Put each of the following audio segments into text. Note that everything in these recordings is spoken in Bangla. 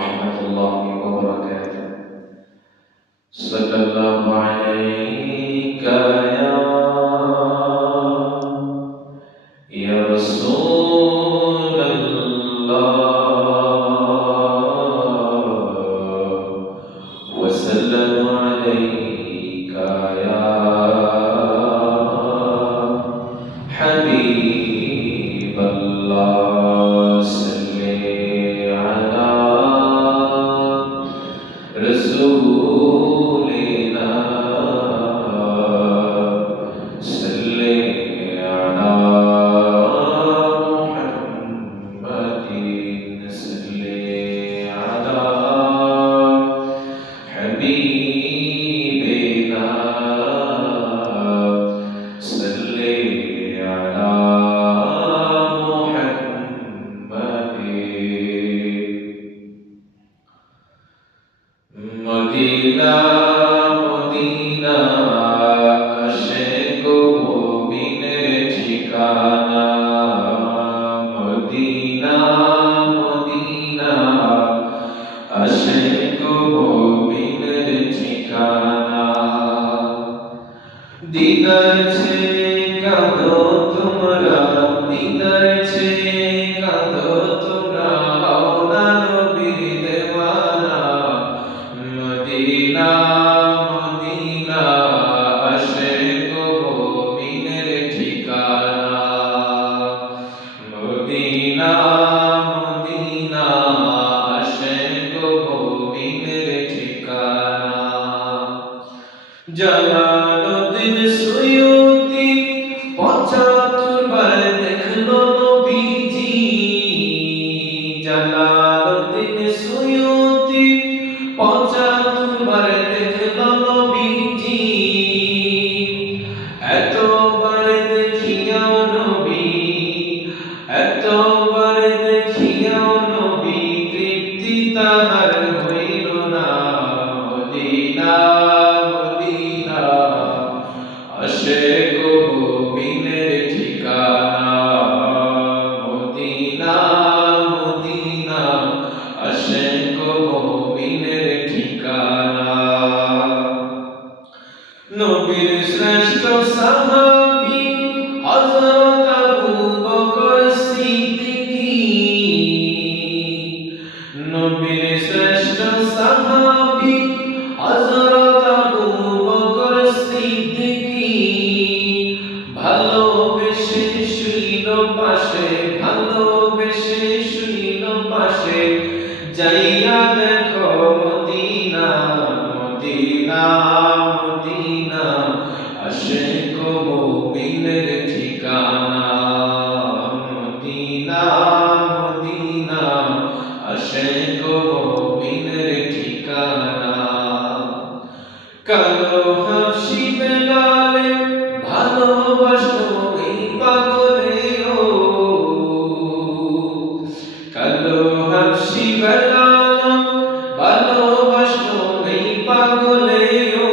ورحمة الله وبركاته. صلى الله عليك يا رسول الله، وسلم عليك يا حبيب الله. صل على رسولنا، صل على محمد، صل على حبيبنا، صل على محمد. মদিনা মদিনা আশিক মুমিনের ঠিকানা। মদিনা মদিনা আশিক মুমিনের ঠিকানা। দিদার চেয়ে কাঁদো তোমরা, দিদার চেয়ে কাঁদো তোমরা, হও না নবীর দেওয়ানা। মদিনা মদিনা আশিক মুমিনের ঠিকানা। মদিনা মদিনা আশিক মুমিনের ঠিকানা। জালালউদ্দিন সুয়ুতি ৭৫ বার দেখলো নবীজি। জালালউদ্দিন সুয়ুতি ৭৫ বার দেখলো নবীজি। এতবার দেখিয়াও নবী, এতবার দেখিয়াও নবী, তৃপ্তি তাহার হইল না। মদিনা মদিনা আশিক মুমিনের ঠিকানা। মদিনা মদিনা আশিক মুমিনের ঠিকানা। নবীর শ্রেষ্ঠ সাহাবী হযরত আবু বকর সিদ্দিকী। নবীর শ্রেষ্ঠ সাহাবী হযরত আবু বকর সিদ্দিকী। ভালোবেসে শুইল পাশে, ভালোবেসে শুইল পাশে, যাইয়া দেখো মদিনা। মদিনা মদিনা আশিক মুমিনের ঠিকানা। মদিনা মদিনা আশিক মুমিনের ঠিকানা। কালো হাবশি বেলালে ভালোবাসলো এই পাগলে ও। কালো হাবশি বেলাল ভালোবাসলো এই পাগলে ও।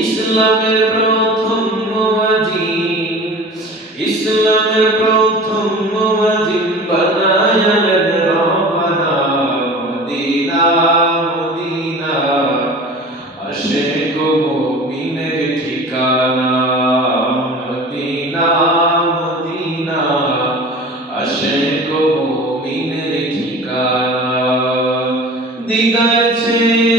ইসলামের প্রথম মুয়াজ্জিন, ইসলামের প্রথম মুয়াজ্জিন বানায়ালেন রব্বানা। মদিনা মদিনা আশিক মুমিনের ঠিকানা। মদিনা মদিনা আশিক মুমিনের ঠিকানা। দিদার চেয়ে